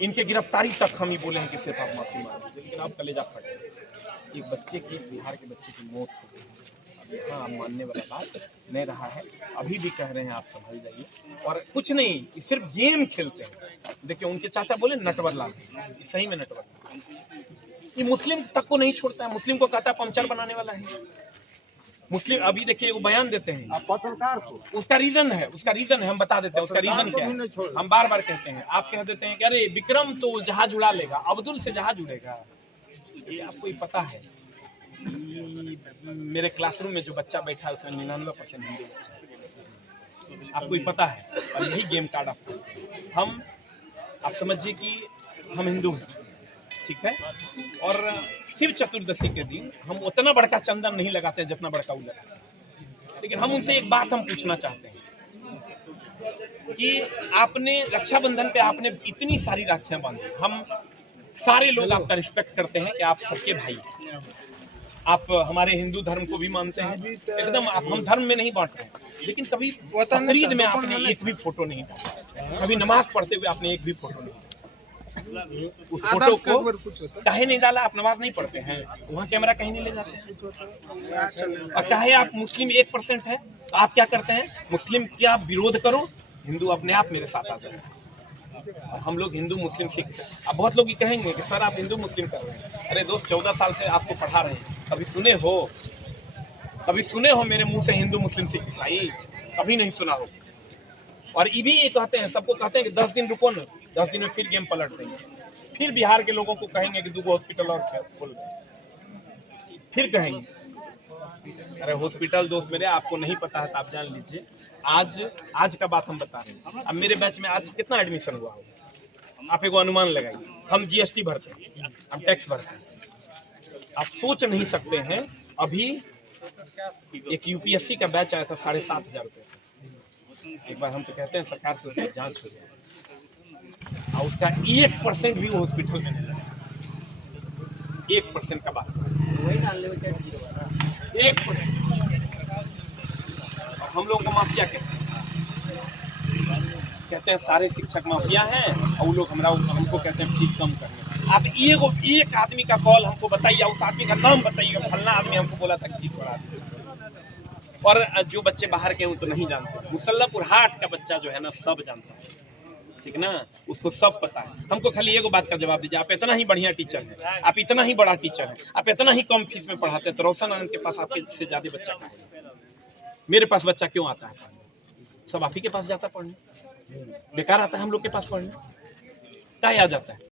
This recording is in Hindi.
इनके गिरफ्तारी तक हम ही बोले हैं कि सिर्फ आप माफी मांगे, लेकिन आप कलेजा फटे। एक बच्चे की, बिहार के बच्चे की मौत हो गई। अब हाँ, मानने वाला बात नहीं रहा है, अभी भी कह रहे हैं आप संभल जाइए। और कुछ नहीं, सिर्फ गेम खेलते हैं। देखिए उनके चाचा बोले नटवर लाल, सही में नटवर लाल। ये मुस्लिम तक को नहीं छोड़ता है, मुस्लिम को कहता है पंचर बनाने वाला है मुस्लिम। अभी देखिए वो बयान देते हैं, आप पत्रकार को उसका रीजन है, हम बता देते हैं उसका रीजन क्या है। हम बार बार कहते हैं, आप कह देते हैं कि अरे विक्रम तो जहाज उड़ा लेगा, अब्दुल से जहाज उड़ेगा। ये आपको ही पता है। मेरे क्लासरूम में जो बच्चा बैठा है उसमें 99% हिंदू बच्चा है, आपको ही पता है। और यही गेम कार्ड आपको, हम आप समझिए कि हम हिंदू हैं, ठीक है। और शिव चतुर्दशी के दिन हम उतना बड़का चंदन नहीं लगाते जितना बड़का वो लगाते हैं। लेकिन हम उनसे एक बात हम पूछना चाहते हैं कि आपने रक्षाबंधन पे आपने इतनी सारी राखियां बांधी, हम सारे लोग आपका रिस्पेक्ट करते हैं कि आप सबके भाई हैं। आप हमारे हिंदू धर्म को भी मानते हैं एकदम, आप हम धर्म में नहीं बांट रहे हैं। लेकिन कभी बकरीद में आपने एक भी फोटो नहीं डाला, कभी नमाज पढ़ते हुए आपने एक भी फोटो नहीं डाला। उस फोटो को काहे नहीं डाला? आप नमाज नहीं पढ़ते हैं, वहाँ कैमरा कहीं नहीं ले जाते हैं। और काहे आप मुस्लिम 1% है तो आप क्या करते हैं, मुस्लिम की आप विरोध करो, हिंदू अपने आप मेरे साथ आ जाए। और हम लोग हिंदू मुस्लिम सिख, अब बहुत लोग ये कहेंगे कि सर आप हिंदू मुस्लिम कर रहे हैं। अरे दोस्त 14 साल से आपको पढ़ा रहे हैं, कभी सुने हो मेरे मुंह से हिंदू मुस्लिम सिख ईसाई? कभी नहीं सुना हो। और ये भी कहते हैं, सबको कहते हैं कि 10 दिन रुको ना, 10 दिन में फिर गेम पलट देंगे। फिर बिहार के लोगों को कहेंगे कि 2 हॉस्पिटल और खोल दें, फिर कहेंगे। अरे हॉस्पिटल दोस्त मेरे, आपको नहीं पता है तो आप जान लीजिए। आज का बात हम बता रहे हैं। अब मेरे बैच में आज कितना एडमिशन हुआ होगा, आप एक अनुमान लगाइए। हम जीएसटी भरते हैं, हम टैक्स भरते हैं। आप सोच नहीं सकते हैं, अभी एक यूपीएससी का बैच आया था 7,500 रुपये। एक बार हम तो कहते हैं सरकार से उसकी जांच हो जाए, और उसका 1% भी वो हॉस्पिटल में नहीं लगा। 1% का बात, 1%। हम लोगों को माफिया कहते हैं सारे शिक्षक माफिया हैं, और वो लोग हमको कहते हैं फीस कम करने। आप एक आदमी का कॉल हमको बताइए, उस आदमी का नाम बताइएगा, फलना आदमी हमको बोला था फीस बढ़ा दीजिए। और जो बच्चे बाहर के हैं तो नहीं जानते। मुसल्लापुर हाट का बच्चा जो है ना, सब जानता है, ठीक ना, उसको सब पता है। हमको खाली एगो बात का जवाब दीजिए, आप इतना ही बढ़िया टीचर हैं, आप इतना ही बड़ा टीचर हैं, आप इतना ही कम फीस में पढ़ाते हैं, तो रोशन आनंद के पास आपके से ज्यादा बच्चा का है। मेरे पास बच्चा क्यों आता है पढ़ने? सब आप ही के पास जाता है पढ़ने, बेकार आता है हम लोग के पास पढ़ने, क्या आ जाता है।